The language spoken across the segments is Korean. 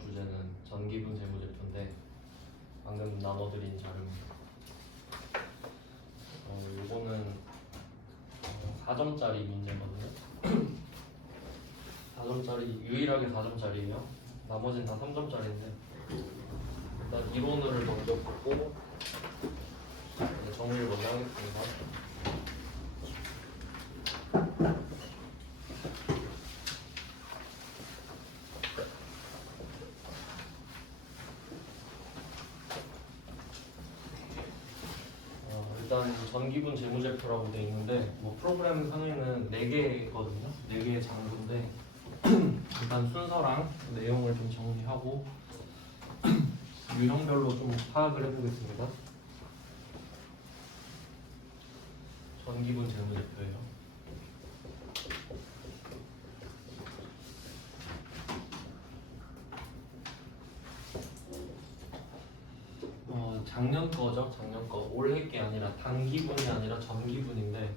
주제는 전기분 재무제표인데 방금 나눠드린 자료입니다. 이거는 4점짜리 문제거든요. 4점짜리, 유일하게 4점짜리예요. 나머지는 다 3점짜리인데 일단 이론을 먼저 보고 정리를 먼저 하겠습니다. 일단 전기분 재무제표라고 되어 있는데 프로그램 상에는 4개거든요. 4개의 장부인데 일단 순서랑 내용을 좀 정리하고 유형별로 좀 파악을 해보겠습니다. 전기분 재무제표예요. 작년 거죠. 작년 거. 올해 게 아니라 단기분이 아니라 전기분인데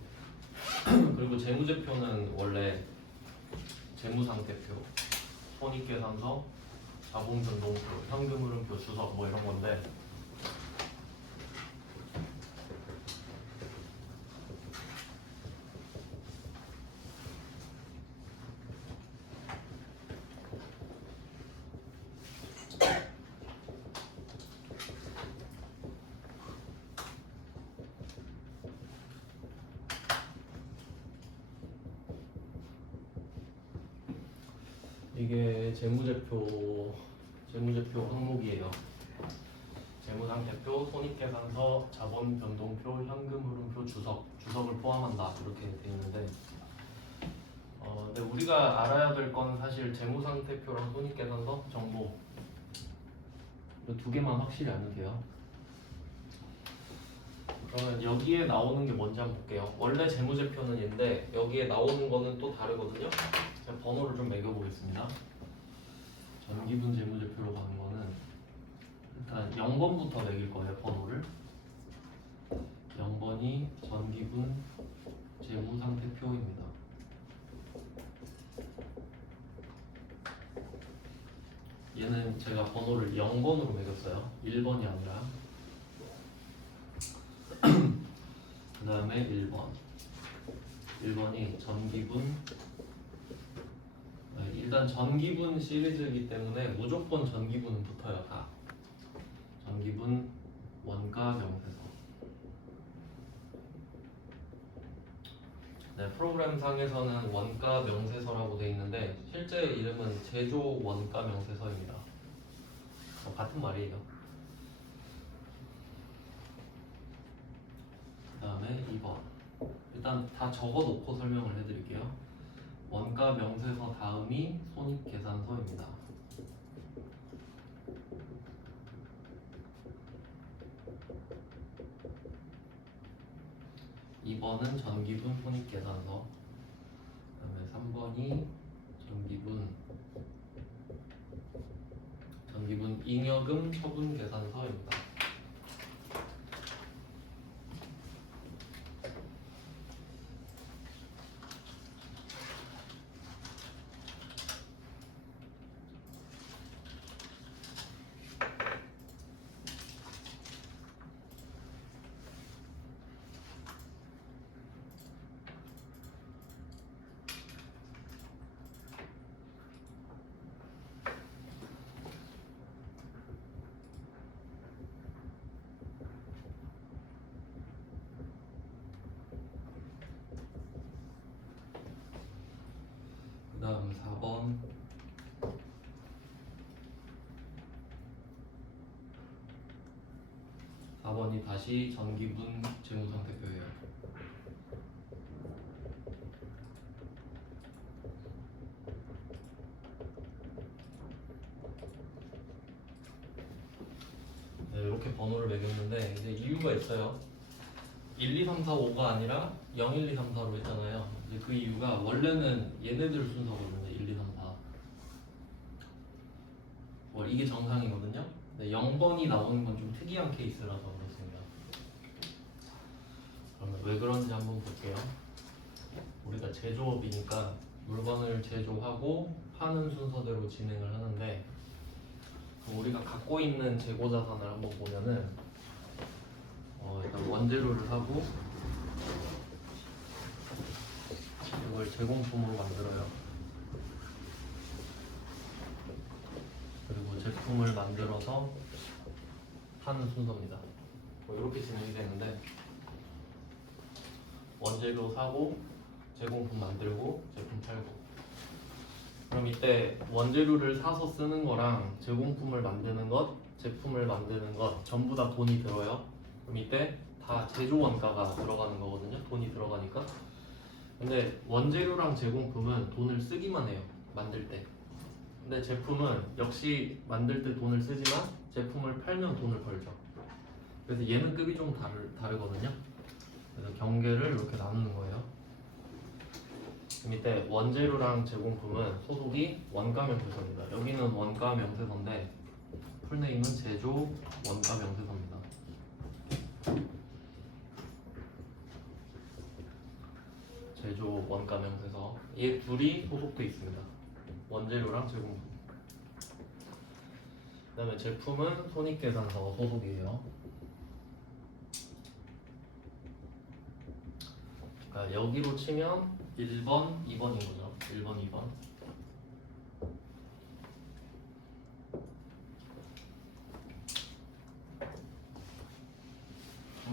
그리고 재무제표는 원래 재무상태표, 손익계산서, 자본변동표, 현금흐름표, 주석 이런 건데 이게 재무제표 항목이에요. 재무상태표, 손익계산서, 자본변동표, 현금흐름표, 주석을 포함한다 이렇게 되어 있는데 근데 우리가 알아야 될 건 사실 재무상태표랑 손익계산서 정보 이 2개만 확실히 알면 돼요. 그러면 여기에 나오는 게 뭔지 한번 볼게요. 원래 재무제표는 얘인데 여기에 나오는 거는 또 다르거든요. 제가 번호를 좀 매겨보겠습니다. 전기분 재무제표로 가는 거는 일단 0번부터 매길 거예요. 번호를 0번이 전기분 재무상태표입니다. 얘는 제가 번호를 0번으로 매겼어요. 1번이 아니라. 그 다음에 1번이 전기분. 일단 전기분 시리즈이기 때문에 무조건 전기분은 붙어요. 다 전기분 원가 명세서. 네, 프로그램 상에서는 원가 명세서라고 되어 있는데 실제 이름은 제조 원가 명세서입니다. 같은 말이에요. 그 다음에 2번. 일단 다 적어놓고 설명을 해드릴게요. 원가 명세서 다음이 손익계산서입니다. (2번은) 전기분 손익계산서. 그 다음에 3번이 전기분 잉여금 처분계산서입니다. 그 다음 4번. 4번이 다시 전기분 재무상태표예요. 네, 이렇게 번호를 매겼는데 이제 이유가 있어요. 1, 2, 3, 4, 5가 아니라 0, 1, 2, 3, 4로 했잖아요. 이제 그 이유가 원래는 얘네들 순서거든요. 1, 2, 3, 4. 이게 정상이거든요. 근데 0번이 나오는 건 좀 특이한 케이스라서 그렇습니다. 그러면 왜 그런지 한번 볼게요. 우리가 제조업이니까 물건을 제조하고 파는 순서대로 진행을 하는데 우리가 갖고 있는 재고 자산을 한번 보면은 일단 원재료를 사고 이걸 제공품으로 만들어요. 그리고 제품을 만들어서 하는 순서입니다. 이렇게 진행이 되는데 원재료 사고 제공품 만들고 제품 팔고. 그럼 이때 원재료를 사서 쓰는 거랑 제공품을 만드는 것, 제품을 만드는 것 전부 다 돈이 들어요. 그럼 이때 다 제조 원가가 들어가는 거거든요. 돈이 들어가니까. 근데 원재료랑 제공품은 돈을 쓰기만 해요. 만들 때. 근데 제품은 역시 만들 때 돈을 쓰지만 제품을 팔면 돈을 벌죠. 그래서 얘는 급이 좀 다르거든요. 그래서 경계를 이렇게 나누는 거예요. 그럼 이때 원재료랑 제공품은 소속이 원가 명세서입니다. 여기는 원가 명세서인데 풀네임은 제조 원가 명세서입니다. 제조 원가 명세서 이 둘이 소속돼 있습니다. 원재료랑 제공품. 그 다음에 제품은 손익계산서 소속이에요. 그러니까 여기로 치면 1번, 2번인 거죠. 1번, 2번.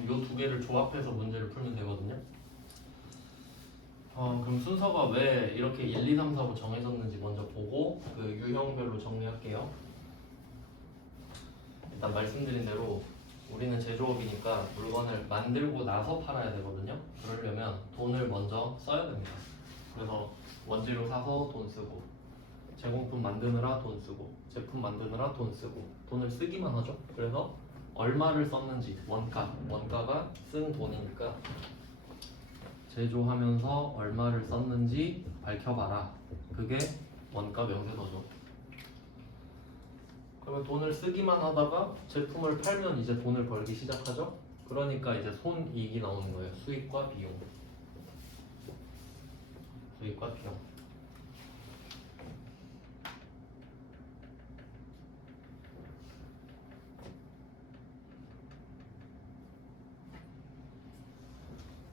이 두 개를 조합해서 문제를 풀면 되거든요. 그럼 순서가 왜 이렇게 1, 2, 3, 4로 정해졌는지 먼저 보고 그 유형별로 정리할게요. 일단 말씀드린 대로 우리는 제조업이니까 물건을 만들고 나서 팔아야 되거든요. 그러려면 돈을 먼저 써야 됩니다. 그래서 원재료 사서 돈 쓰고, 제공품 만드느라 돈 쓰고, 제품 만드느라 돈 쓰고, 돈을 쓰기만 하죠. 그래서 얼마를 썼는지 원가가 쓴 돈이니까 제조하면서 얼마를 썼는지 밝혀봐라. 그게 원가 명세서죠. 그러면 돈을 쓰기만 하다가 제품을 팔면 이제 돈을 벌기 시작하죠. 그러니까 이제 손이익이 나오는 거예요. 수익과 비용. 수익과 비용.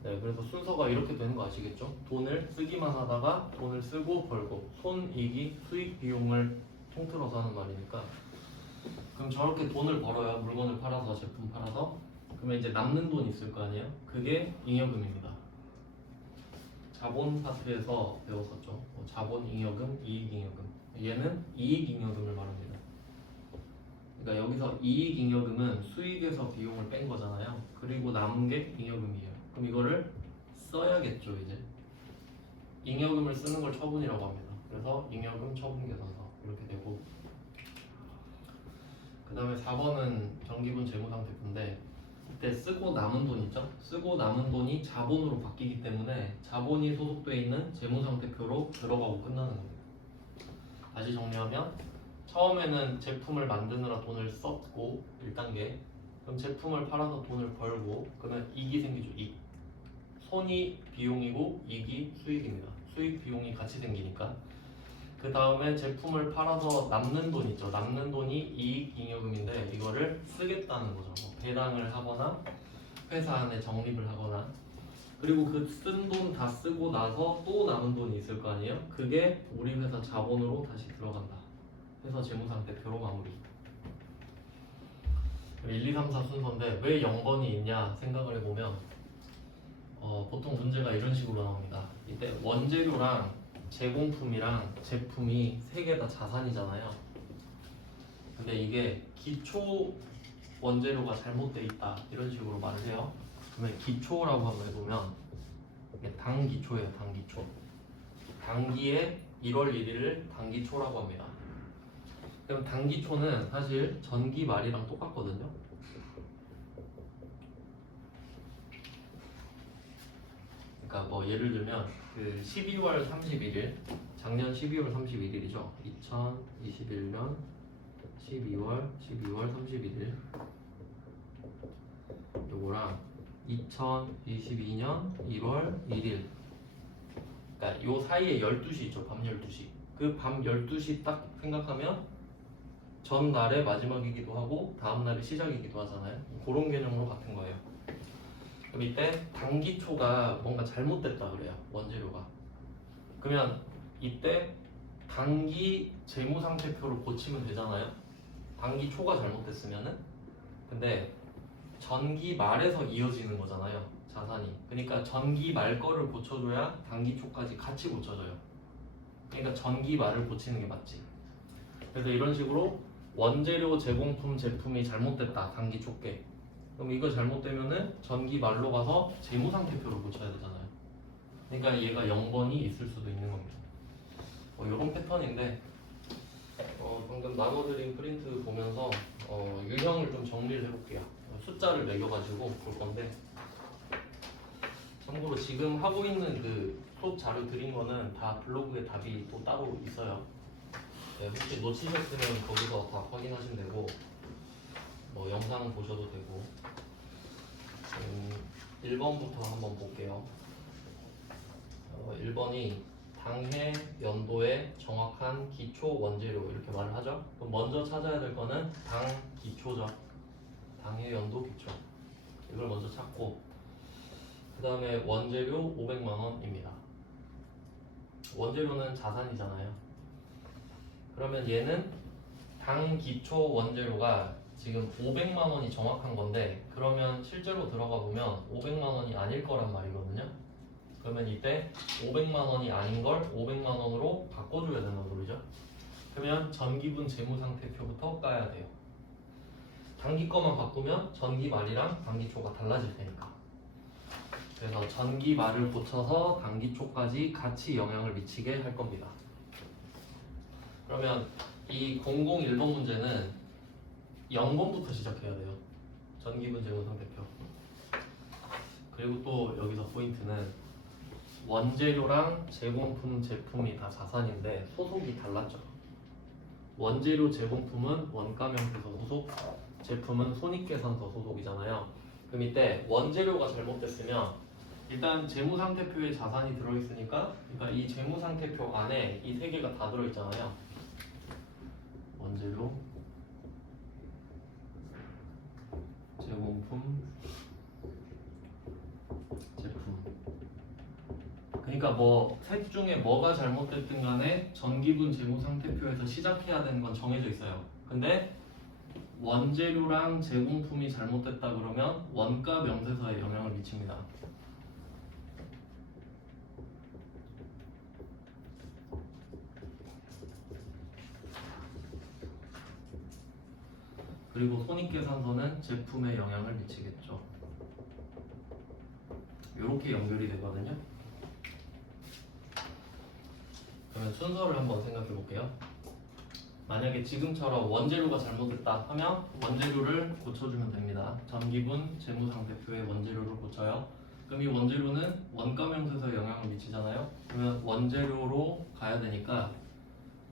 네, 그래서 순서가 이렇게 되는 거 아시겠죠? 돈을 쓰기만 하다가 돈을 쓰고 벌고, 손익이 수익 비용을 통틀어서 하는 말이니까. 그럼 저렇게 돈을 벌어요. 물건을 팔아서, 제품 팔아서. 그러면 이제 남는 돈 있을 거 아니에요? 그게 잉여금입니다. 자본 파트에서 배웠었죠. 자본 잉여금, 이익 잉여금. 얘는 이익 잉여금을 말합니다. 그러니까 여기서 이익 잉여금은 수익에서 비용을 뺀 거잖아요. 그리고 남은 게 잉여금이에요. 그럼 이거를 써야겠죠. 이제 잉여금을 쓰는 걸 처분이라고 합니다. 그래서 잉여금 처분계산서 이렇게 되고, 그 다음에 4번은 정기분 재무상태표인데 이때 쓰고 남은 돈 있죠? 쓰고 남은 돈이 자본으로 바뀌기 때문에 자본이 소속되어 있는 재무상태표로 들어가고 끝나는 겁니다. 다시 정리하면 처음에는 제품을 만드느라 돈을 썼고 1단계. 그럼 제품을 팔아서 돈을 벌고 그러면 이익이 생기죠. 이익. 손이 비용이고 이익이 수익입니다. 수익 비용이 같이 생기니까. 그 다음에 제품을 팔아서 남는 돈 있죠. 남는 돈이 이익 잉여금인데 이거를 쓰겠다는 거죠. 뭐 배당을 하거나 회사 안에 적립을 하거나. 그리고 그 쓴 돈 다 쓰고 나서 또 남은 돈이 있을 거 아니에요. 그게 우리 회사 자본으로 다시 들어간다. 회사 재무상태표로 마무리. 1, 2, 3, 4 순서인데 왜 0번이 있냐 생각을 해보면 보통 문제가 이런 식으로 나옵니다. 이때 원재료랑 제공품이랑 제품이 세 개 다 자산이잖아요. 근데 이게 기초 원재료가 잘못돼 있다 이런 식으로 말을 해요. 그러면 기초라고 한번 해보면 이게 당기초예요. 당기초. 당기의 1월 1일을 당기초라고 합니다. 그럼 당기초는 사실 전기 말이랑 똑같거든요. 그러니까 뭐 예를 들면 그 12월 31일 작년 12월 31일이죠. 2021년 12월 31일 요거랑 2022년 1월 1일 그러니까 요 사이에 12시 있죠. 밤 12시. 그 밤 12시 딱 생각하면 전날의 마지막이기도 하고 다음날의 시작이기도 하잖아요. 그런 개념으로 같은 거예요. 그럼 이때 당기초가 뭔가 잘못됐다 그래요. 원재료가. 그러면 이때 당기 재무상태표를 고치면 되잖아요. 당기초가 잘못됐으면은. 근데 전기 말에서 이어지는 거잖아요. 자산이. 그러니까 전기 말 거를 고쳐줘야 당기초까지 같이 고쳐져요. 그러니까 전기 말을 고치는 게 맞지. 그래서 이런 식으로 원재료 제공품 제품이 잘못됐다. 당기초께. 그럼 이거 잘못되면은 전기 말로 가서 재무상태표를 고쳐야 되잖아요. 그러니까 얘가 0번이 있을 수도 있는 겁니다. 이런 패턴인데 방금 나눠드린 프린트 보면서 유형을 좀 정리를 해볼게요. 숫자를 매겨가지고 볼 건데 참고로 지금 하고 있는 그 수업 자료 드린 거는 다 블로그에 답이 또 따로 있어요. 네, 혹시 놓치셨으면 거기서 다 확인하시면 되고 뭐 영상 보셔도 되고 1번부터 한번 볼게요. 1번이 당해 연도의 정확한 기초 원재료 이렇게 말을 하죠. 그럼 먼저 찾아야 될 거는 당 기초죠. 당해 연도 기초 이걸 먼저 찾고 그 다음에 원재료 500만 원입니다. 원재료는 자산이잖아요. 그러면 얘는 당 기초 원재료가 지금 500만 원이 정확한 건데 그러면 실제로 들어가 보면 500만 원이 아닐 거란 말이거든요. 그러면 이때 500만 원이 아닌 걸 500만 원으로 바꿔줘야 되는 소리죠. 그러면 전기분 재무상태표부터 까야 돼요. 당기 거만 바꾸면 전기 말이랑 당기초가 달라질 테니까. 그래서 전기 말을 고쳐서 당기초까지 같이 영향을 미치게 할 겁니다. 그러면 이 001번 문제는 0번부터 시작해야 돼요. 전기분 재무상태표. 그리고 또 여기서 포인트는 원재료랑 제공품 제품이 다 자산인데 소속이 달랐죠. 원재료 제공품은 원가명세서 소속, 제품은 손익계산서 소속이잖아요. 그럼 이때 원재료가 잘못됐으면 일단 재무상태표에 자산이 들어있으니까 그러니까 이 재무상태표 안에 이 세 개가 다 들어있잖아요. 원재료, 제공품, 제품. 그러니까 뭐 셋 중에 뭐가 잘못됐든 간에 전기분 재무상태표에서 시작해야 되는 건 정해져 있어요. 근데 원재료랑 제공품이 잘못됐다 그러면 원가 명세서에 영향을 미칩니다. 그리고 손익계산서는 제품에 영향을 미치겠죠. 이렇게 연결이 되거든요. 그러면 순서를 한번 생각해 볼게요. 만약에 지금처럼 원재료가 잘못됐다 하면 원재료를 고쳐주면 됩니다. 전기분 재무상태표에 원재료를 고쳐요. 그럼 이 원재료는 원가명세서에 영향을 미치잖아요. 그러면 원재료로 가야 되니까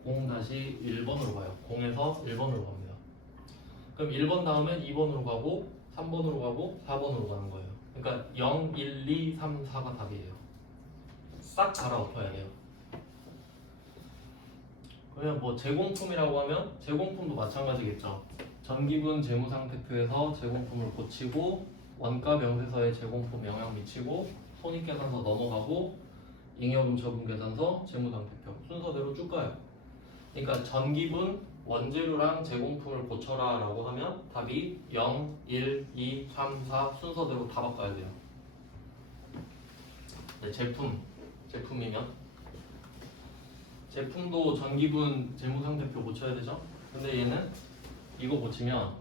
0-1번으로 가요. 0에서 1번으로 갑니다. 그럼 1번 다음엔 2번으로 가고 3번으로 가고 4번으로 가는 거예요. 그러니까 0, 1, 2, 3, 4가 답이에요. 싹 갈아엎어야 돼요. 그러면 뭐 제공품이라고 하면 제공품도 마찬가지겠죠. 전기분 재무상태표에서 제공품을 고치고 원가 명세서에 제공품 영향 미치고 손익계산서 넘어가고 잉여금 처분계산서 재무상태표 순서대로 쭉 가요. 그러니까 전기분 원재료랑 제공품을 고쳐라 라고 하면 답이 0, 1, 2, 3, 4 순서대로 다 바꿔야 돼요. 네, 제품이면 제품도 전기분 재무상태표 고쳐야 되죠? 근데 얘는 이거 고치면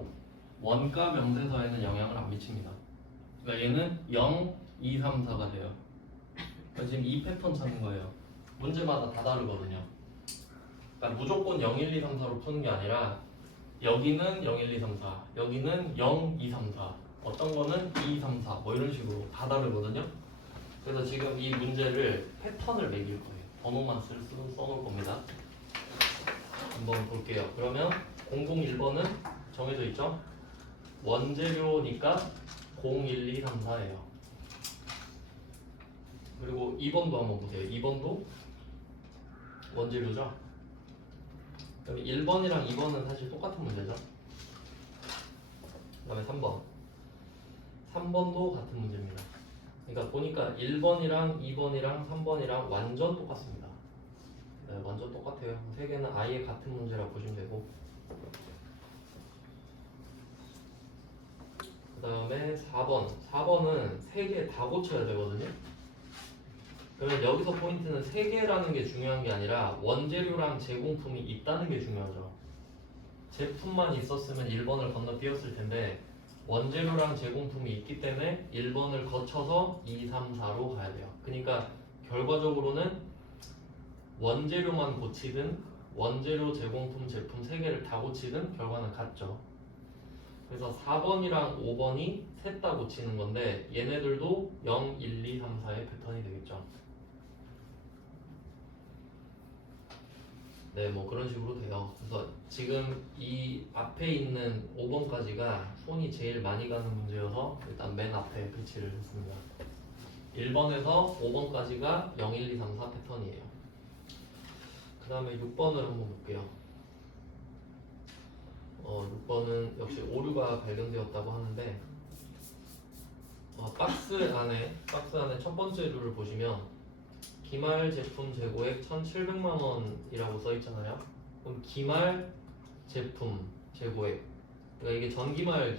원가 명세서에는 영향을 안 미칩니다. 그러니까 얘는 0, 2, 3, 4가 돼요. 그러니까 지금 이 패턴 찾는 거예요. 문제마다 다 다르거든요. 그러니까 무조건 0, 1, 2, 3, 4로 푸는 게 아니라 여기는 0, 1, 2, 3, 4 여기는 0, 2, 3, 4 어떤 거는 2, 3, 4 뭐 이런 식으로 다 다르거든요. 그래서 지금 이 문제를 패턴을 매길 거예요. 번호만 써놓을 겁니다. 한번 볼게요. 그러면 001번은 정해져 있죠? 원재료니까 0, 1, 2, 3, 4예요. 그리고 2번도 한번 보세요. 2번도 원재료죠? 그럼 1번이랑 2번은 사실 똑같은 문제죠. 그 다음에 3번. 3번도 같은 문제입니다. 그러니까 보니까 1번이랑 2번이랑 3번이랑 완전 똑같습니다. 네, 완전 똑같아요. 세 개는 아예 같은 문제라고 보시면 되고. 그 다음에 4번. 4번은 세 개 다 고쳐야 되거든요. 그러면 여기서 포인트는 세 개라는 게 중요한 게 아니라 원재료랑 제공품이 있다는 게 중요하죠. 제품만 있었으면 1번을 건너뛰었을 텐데 원재료랑 제공품이 있기 때문에 1번을 거쳐서 2, 3, 4로 가야 돼요. 그러니까 결과적으로는 원재료만 고치든 원재료, 제공품, 제품 세 개를 다 고치든 결과는 같죠. 그래서 4번이랑 5번이 셋 다 고치는 건데 얘네들도 0, 1, 2, 3, 4의 패턴이 되겠죠. 네, 뭐 그런 식으로 돼요. 그래서 지금 이 앞에 있는 5번까지가 손이 제일 많이 가는 문제여서 일단 맨 앞에 배치를 했습니다. 1번에서 5번까지가 0, 1, 2, 3, 4 패턴이에요. 그 다음에 6번을 한번 볼게요. 6번은 역시 오류가 발견되었다고 하는데 박스 안에 첫 번째 룰을 보시면 기말 제품 재고액 1,700만 원이라고 써 있잖아요. 그럼 기말 제품 재고액, 그러니까 이게 전기말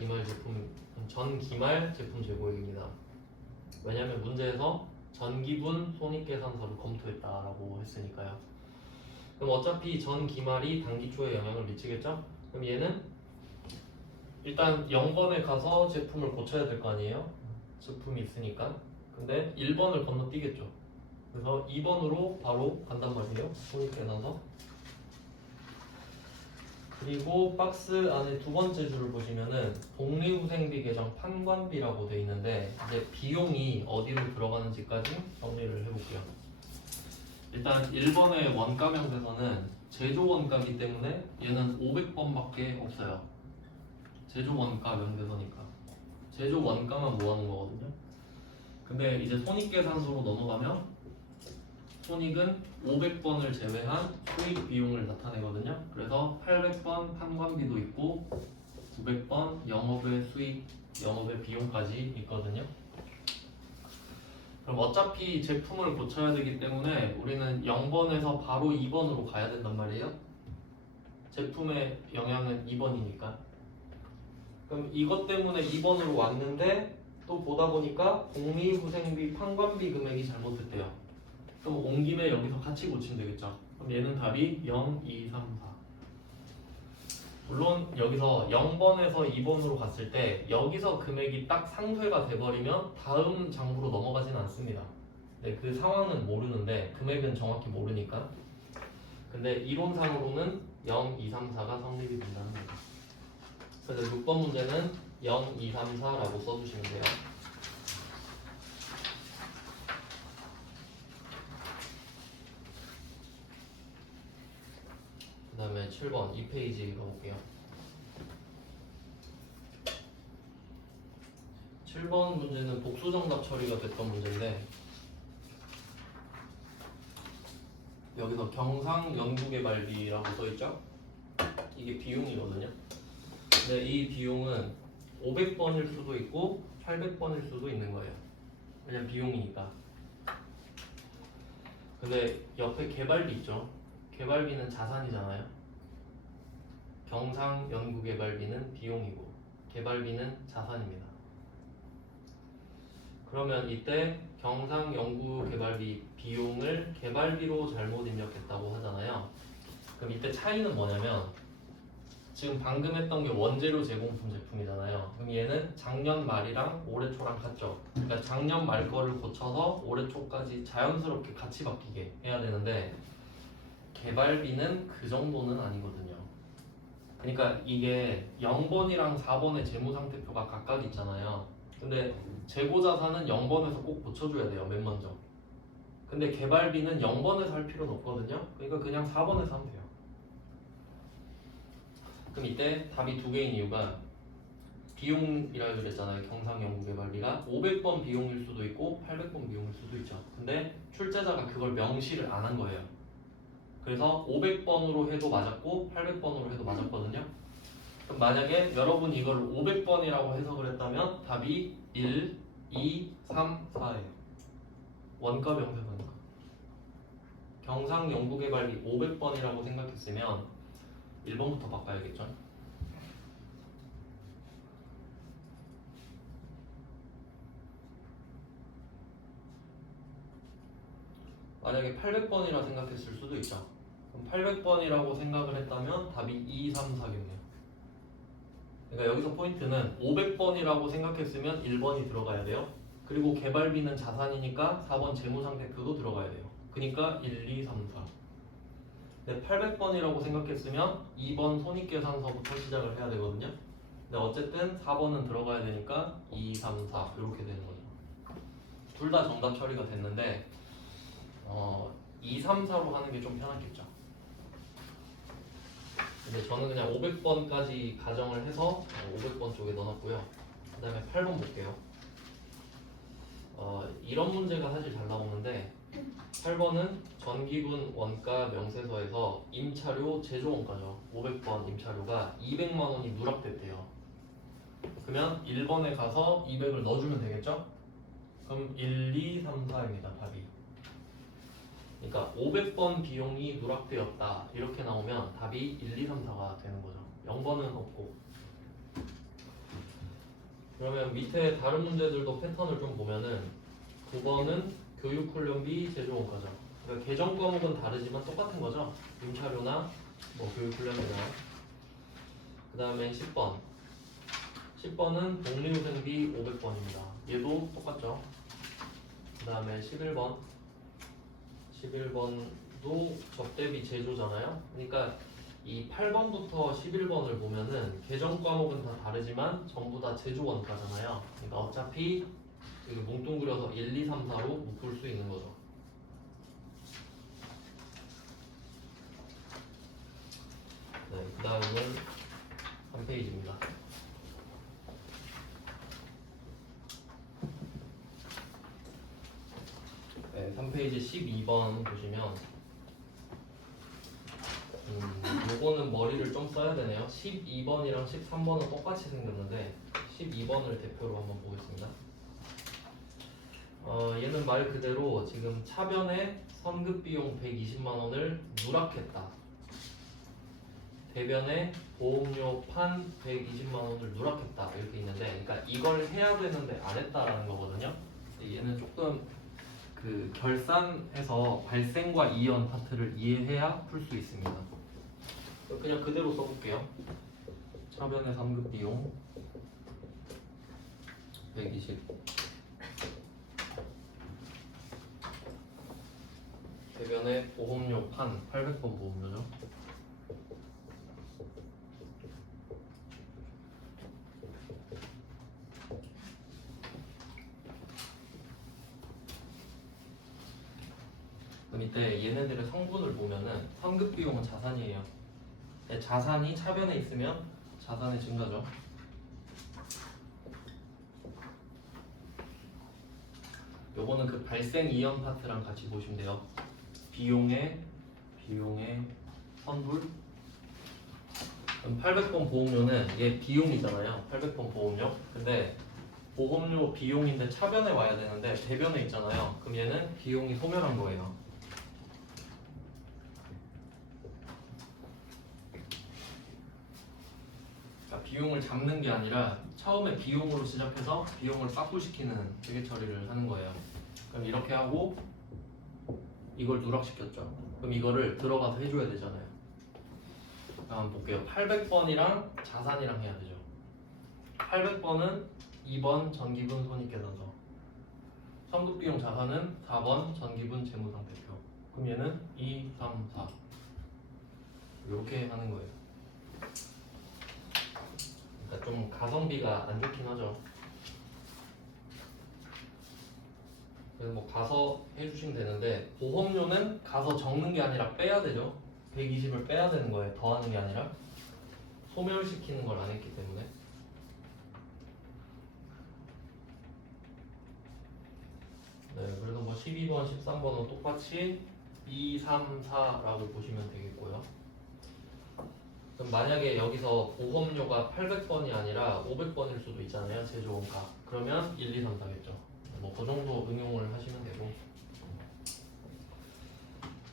전기말 제품 재고액입니다. 왜냐하면 문제에서 전기분 손익계산서를 검토했다라고 했으니까요. 그럼 어차피 전기말이 단기초에 영향을 미치겠죠? 그럼 얘는 일단 0번에 가서 제품을 고쳐야 될 거 아니에요? 제품이 있으니까. 근데 1번을 건너뛰겠죠. 그래서 2번으로 바로 간단 말이에요. 손익계산서. 그리고 박스 안에 두 번째 줄을 보시면은 복리후생비 계정 판관비라고 되어 있는데 이제 비용이 어디로 들어가는지까지 정리를 해볼게요. 일단 1번의 원가 명세서는 제조 원가이기 때문에 얘는 500번밖에 없어요. 제조 원가 명세서니까 제조 원가만 모아놓은 거거든요. 근데 이제 손익계산서로 넘어가면 손익은 500번을 제외한 수익 비용을 나타내거든요. 그래서 800번 판관비도 있고 900번 영업의 수익, 영업의 비용까지 있거든요. 그럼 어차피 제품을 고쳐야 되기 때문에 우리는 0번에서 바로 2번으로 가야 된단 말이에요. 제품의 영향은 2번이니까. 그럼 이것 때문에 2번으로 왔는데 또 보다 보니까 복리후생비 판관비 금액이 잘못됐대요. 그럼 온 김에 여기서 같이 고치면 되겠죠. 그럼 얘는 답이 0, 2, 3, 4. 물론 여기서 0번에서 2번으로 갔을 때 여기서 금액이 딱 상쇄가 돼버리면 다음 장부로 넘어가지는 않습니다. 네, 그 상황은 모르는데 금액은 정확히 모르니까. 근데 이론상으로는 0, 2, 3, 4가 성립이 된다는 거죠. 그래서 6번 문제는 0, 2, 3, 4라고 써주시면 돼요. 그 다음에 7번 2페이지 가볼게요. 7번 문제는 복수정답 처리가 됐던 문제인데 여기서 경상연구개발비라고 써있죠? 이게 비용이거든요. 근데 이 비용은 500번일 수도 있고 800번일 수도 있는 거예요. 왜냐면 비용이니까. 근데 옆에 개발비 있죠? 개발비는 자산이잖아요. 경상연구개발비는 비용이고 개발비는 자산입니다. 그러면 이때 경상연구개발비 비용을 개발비로 잘못 입력했다고 하잖아요. 그럼 이때 차이는 뭐냐면 지금 방금 했던 게 원재료 제공품 제품이잖아요. 그럼 얘는 작년 말이랑 올해 초랑 같죠. 그러니까 작년 말 거를 고쳐서 올해 초까지 자연스럽게 같이 바뀌게 해야 되는데 개발비는 그 정도는 아니거든요. 그러니까 이게 0번이랑 4번의 재무상태표가 각각 있잖아요. 근데 재고자산은 0번에서 꼭 고쳐줘야 돼요. 맨 먼저. 근데 개발비는 0번에서 할 필요는 없거든요. 그러니까 그냥 4번에서 하면 돼요. 그럼 이때 답이 두 개인 이유가 비용이라고 그랬잖아요. 경상연구개발비가 500번 비용일 수도 있고 800번 비용일 수도 있죠. 근데 출제자가 그걸 명시를 안 한 거예요. 그래서 500번으로 해도 맞았고 800번으로 해도 맞았거든요. 그럼 만약에 여러분이 이걸 500번이라고 해석을 했다면 답이 1, 2, 3, 4예요. 원가 명세서니까. 경상 연구개발비 500번이라고 생각했으면 1번부터 바꿔야겠죠. 만약에 800번이라 생각했을 수도 있죠. 그럼 800번이라고 생각을 했다면 답이 2, 3, 4겠네요. 그러니까 여기서 포인트는 500번이라고 생각했으면 1번이 들어가야 돼요. 그리고 개발비는 자산이니까 4번 재무상태표도 들어가야 돼요. 그러니까 1, 2, 3, 4. 근데 800번이라고 생각했으면 2번 손익계산서부터 시작을 해야 되거든요. 근데 어쨌든 4번은 들어가야 되니까 2, 3, 4 이렇게 되는 거죠. 둘 다 정답 처리가 됐는데 2, 3, 4로 하는 게 좀 편하겠죠. 근데 저는 그냥 500번까지 가정을 해서 500번 쪽에 넣어놨고요. 그 다음에 8번 볼게요. 이런 문제가 사실 잘 나오는데 8번은 전기분 원가 명세서에서 임차료 제조원가죠. 500번 임차료가 200만 원이 누락됐대요. 그러면 1번에 가서 200을 넣어주면 되겠죠? 그럼 1, 2, 3, 4입니다. 답이. 그러니까 500번 비용이 누락되었다 이렇게 나오면 답이 1, 2, 3, 4가 되는 거죠. 0번은 없고. 그러면 밑에 다른 문제들도 패턴을 좀 보면은 9번은 교육훈련비 제조원가죠. 그러니까 개정 과목은 다르지만 똑같은 거죠. 임차료나 뭐 교육훈련비나. 그 다음에 10번. 10번은 복리후생비 500번입니다. 얘도 똑같죠. 그 다음에 11번. 11번도 접대비 제조잖아요. 그러니까 이 8번부터 11번을 보면은 개정 과목은 다 다르지만 전부 다 제조 원가잖아요. 그러니까 어차피 이거 뭉뚱그려서 1, 2, 3, 4로 묶을 수 있는 거죠. 네, 그 다음은 한 페이지입니다. 네, 3페이지 12번 보시면 요거는 머리를 좀 써야 되네요. 12번이랑 13번은 똑같이 생겼는데 12번을 대표로 한번 보겠습니다. 얘는 말 그대로 지금 차변에 선급비용 120만 원을 누락했다. 대변에 보험료 판 120만 원을 누락했다. 이렇게 있는데, 그러니까 이걸 해야 되는데 안 했다라는 거거든요. 얘는 조금 그 결산해서 발생과 이연 파트를 이해해야 풀 수 있습니다. 그냥 그대로 써볼게요. 차변의 선급비용 120. 대변에 보험료 판 800번 보험료죠. 그럼 이때 얘네들의 성분을 보면은 선급비용은 자산이에요. 자산이 차변에 있으면 자산의 증가죠. 요거는 그 발생 이연 파트랑 같이 보시면 돼요. 비용의 선불. 그럼 800번 보험료는 얘 비용이잖아요. 800번 보험료. 근데 보험료 비용인데 차변에 와야 되는데 대변에 있잖아요. 그럼 얘는 비용이 소멸한 거예요. 그러니까 비용을 잡는 게 아니라 처음에 비용으로 시작해서 비용을 빠꾸시키는 회계 처리를 하는 거예요. 그럼 이렇게 하고 이걸 누락시켰죠. 그럼 이거를 들어가서 해줘야 되잖아요. 한번 볼게요. 800번이랑 자산이랑 해야 되죠. 800번은 2번 전기분 손익계산서, 선급비용 자산은 4번 전기분 재무상태표. 그럼 얘는 2, 3, 4 이렇게 하는 거예요. 그러니까 좀 가성비가 안 좋긴 하죠. 그래서 뭐 가서 해주시면 되는데, 보험료는 가서 적는 게 아니라 빼야 되죠. 120을 빼야 되는 거예요. 더하는 게 아니라 소멸시키는 걸 안 했기 때문에. 네, 그래서 뭐 12번, 13번은 똑같이 2, 3, 4라고 보시면 되겠고요. 그럼 만약에 여기서 보험료가 800번이 아니라 500번일 수도 있잖아요. 제조원가. 그러면 1, 2, 3, 4겠죠. 뭐 그 정도 응용을 하시면 되고.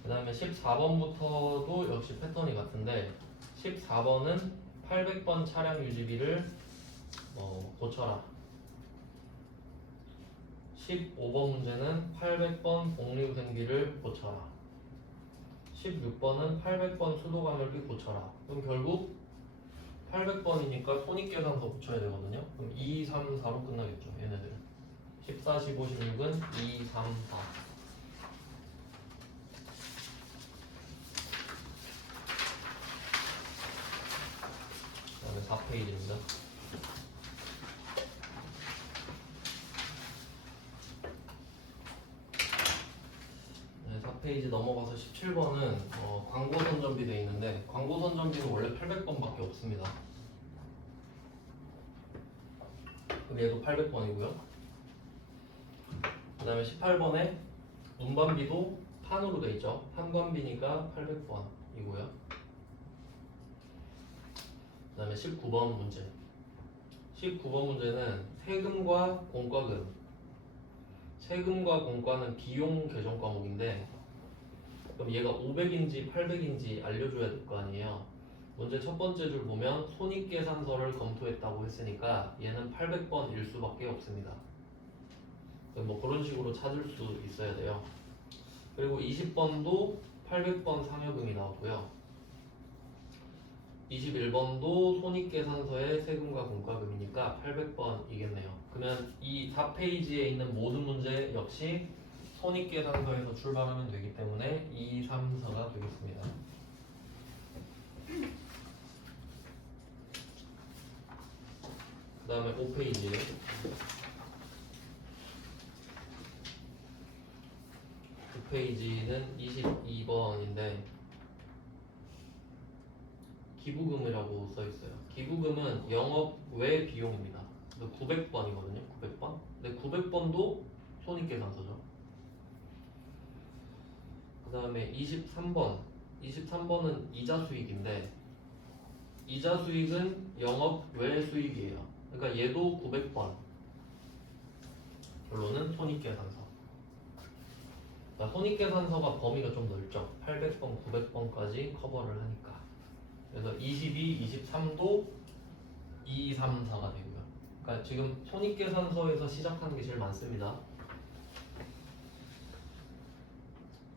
그 다음에 14번부터도 역시 패턴이 같은데 14번은 800번 차량 유지비를 고쳐라. 15번 문제는 800번 복리후생비를 고쳐라. 16번은 800번 수도관열비 고쳐라. 그럼 결국 800번이니까 손익계산서 고쳐야 되거든요. 그럼 2, 3, 4로 끝나겠죠. 얘네들 14, 15, 16은 2, 3, 4. 그 다음에 4페이지입니다. 네, 4페이지 넘어가서 17번은 광고 선전비 돼 있는데 광고 선전비는 원래 800번밖에 없습니다. 그럼 얘도 800번이고요. 그 다음에 18번에 운반비도 판으로 돼 있죠. 판관비니까 800번이고요. 그 다음에 19번 문제. 19번 문제는 세금과 공과금. 세금과 공과는 비용 계정 과목인데 그럼 얘가 500인지 800인지 알려줘야 될 거 아니에요. 문제 첫 번째 줄 보면 손익계산서를 검토했다고 했으니까 얘는 800번일 수밖에 없습니다. 뭐 그런 식으로 찾을 수 있어야 돼요. 그리고 20번도 800번 상여금이 나왔고요. 21번도 손익계산서의 세금과 공과금이니까 800번이겠네요. 그러면 이 4페이지에 있는 모든 문제 역시 손익계산서에서 출발하면 되기 때문에 2, 3, 4가 되겠습니다. 그 다음에 5페이지. 9페이지는 22번인데 기부금이라고 써있어요. 기부금은 영업 외 비용입니다. 900번이거든요. 900번. 근데 900번도 손익계산서죠. 그 다음에 23번. 23번은 이자 수익인데 이자 수익은 영업 외 수익이에요. 그러니까 얘도 900번. 결론은 손익계산서. 그러니까 손익계산서가 범위가 좀 넓죠. 800번, 900번까지 커버를 하니까. 그래서 22, 23도 2, 3, 4가 되고요. 그러니까 지금 손익계산서에서 시작하는 게 제일 많습니다.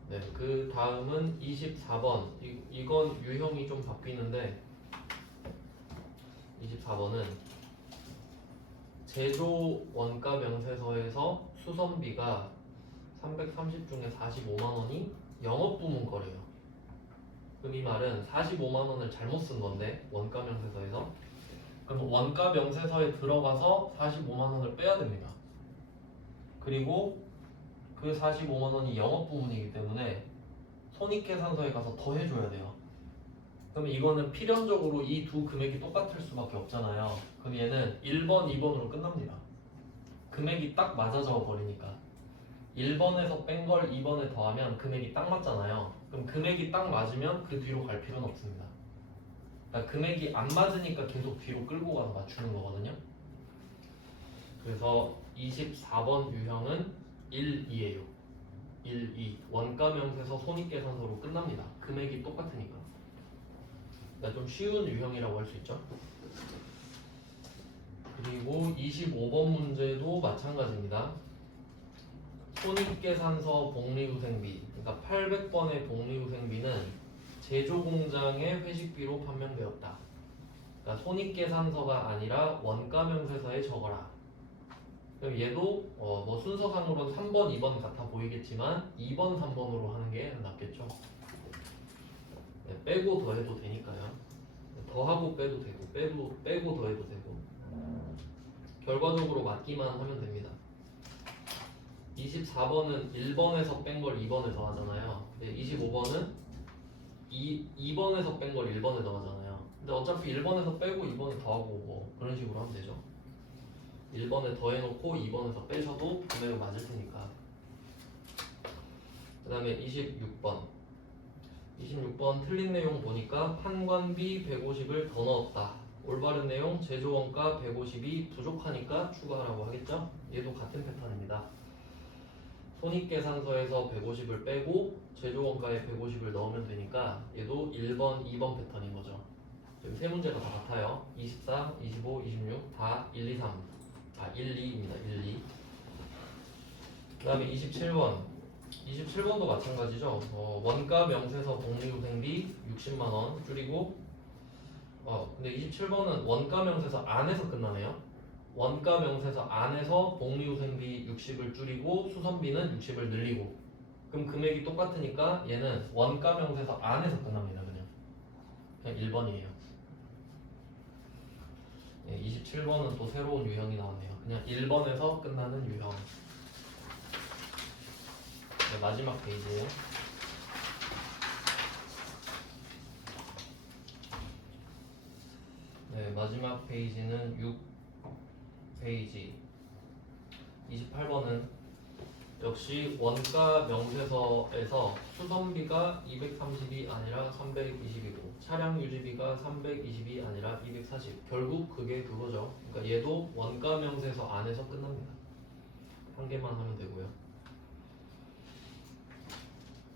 네, 그 다음은 24번. 이건 유형이 좀 바뀌는데 24번은 제조 원가 명세서에서 수선비가 330 중에 45만 원이 영업 부문 거래요. 그럼 이 말은 45만 원을 잘못 쓴 건데 원가 명세서에서 그럼 원가 명세서에 들어가서 45만 원을 빼야 됩니다. 그리고 그 45만 원이 영업 부문이기 때문에 손익계산서에 가서 더 해줘야 돼요. 그럼 이거는 필연적으로 이 두 금액이 똑같을 수밖에 없잖아요. 그럼 얘는 1번, 2번으로 끝납니다. 금액이 딱 맞아져 버리니까 1번에서 뺀 걸 2번에 더하면 금액이 딱 맞잖아요. 그럼 금액이 딱 맞으면 그 뒤로 갈 필요는 없습니다. 그러니까 금액이 안 맞으니까 계속 뒤로 끌고 가서 맞추는 거거든요. 그래서 24번 유형은 1, 2예요. 1, 2. 원가 명세서 손익계산서로 끝납니다. 금액이 똑같으니까. 그러니까 좀 쉬운 유형이라고 할 수 있죠. 그리고 25번 문제도 마찬가지입니다. 손익계산서 복리후생비. 그러니까 800번의 복리후생비는 제조공장의 회식비로 판명되었다. 그러니까 손익계산서가 아니라 원가명세서에 적어라. 그럼 얘도 뭐 순서상으로는 3번, 2번 같아 보이겠지만 2번, 3번으로 하는 게 낫겠죠. 네, 빼고 더해도 되니까요. 더하고 빼도 되고 빼고 더해도 되고 결과적으로 맞기만 하면 됩니다. 24번은 1번에서 뺀 걸 2번에 더하잖아요. 근데 25번은 2번에서 뺀 걸 1번에 더하잖아요. 근데 어차피 1번에서 빼고 2번에 더하고 뭐 그런 식으로 하면 되죠. 1번에 더해놓고 2번에서 빼셔도 금액이 맞을 테니까. 그 다음에 26번. 26번 틀린 내용 보니까 판관비 150을 더 넣었다. 올바른 내용 제조원가 150이 부족하니까 추가하라고 하겠죠? 얘도 같은 패턴입니다. 손익계산서에서 150을 빼고 제조원가에 150을 넣으면 되니까 얘도 1번, 2번 패턴인 거죠. 지금 세 문제가 다 같아요. 24, 25, 26 다 1, 2, 3. 1, 2입니다. 1, 2. 그 다음에 27번. 27번도 마찬가지죠. 원가 명세서 복리후생비 60만원 줄이고 근데 27번은 원가 명세서 안에서 끝나네요. 원가 명세서 안에서 복리후생비 60을 줄이고 수선비는 60을 늘리고 그럼 금액이 똑같으니까 얘는 원가 명세서 안에서 끝납니다. 그냥 1번이에요. 네, 27번은 또 새로운 유형이 나왔네요. 그냥 1번에서 끝나는 유형. 네, 마지막 페이지예요. 네, 마지막 페이지는 6페이지 28번은 역시 원가 명세서에서 수선비가 230이 아니라 320이고 차량 유지비가 320이 아니라 240. 결국 그게 그거죠. 그러니까 얘도 원가 명세서 안에서 끝납니다. 한 개만 하면 되고요.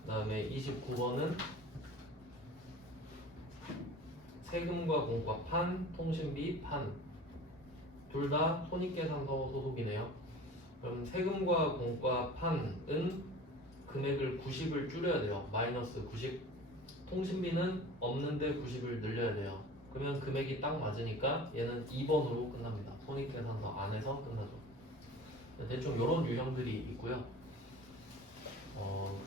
그 다음에 29번은 세금과 공과 판, 통신비 판 둘 다 손익계산서 소속이네요. 그럼 세금과 공과 판은 금액을 90을 줄여야 돼요. 마이너스 90. 통신비는 없는데 90을 늘려야 돼요. 그러면 금액이 딱 맞으니까 얘는 2번으로 끝납니다. 손익계산서 안에서 끝나죠. 대충 이런 유형들이 있고요.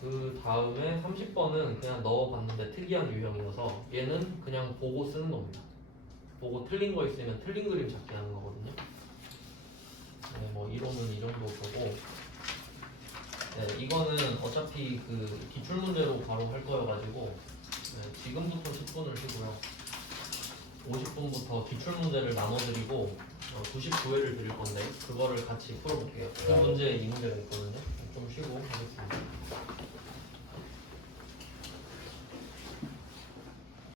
그 다음에 30번은 그냥 넣어봤는데 특이한 유형이어서 얘는 그냥 보고 쓰는 겁니다. 보고 틀린 거 있으면 틀린 그림 찾기 하는 거거든요. 네, 뭐 이론은 이 정도 보고 네, 이거는 어차피 그 기출문제로 바로 할 거여가지고 네, 지금부터 10분을 쉬고요. 50분부터 기출문제를 나눠드리고 99회를 드릴 건데 그거를 같이 풀어볼게요. 그 문제에 이 문제가 있거든요. 좀 쉬고 하겠습니다.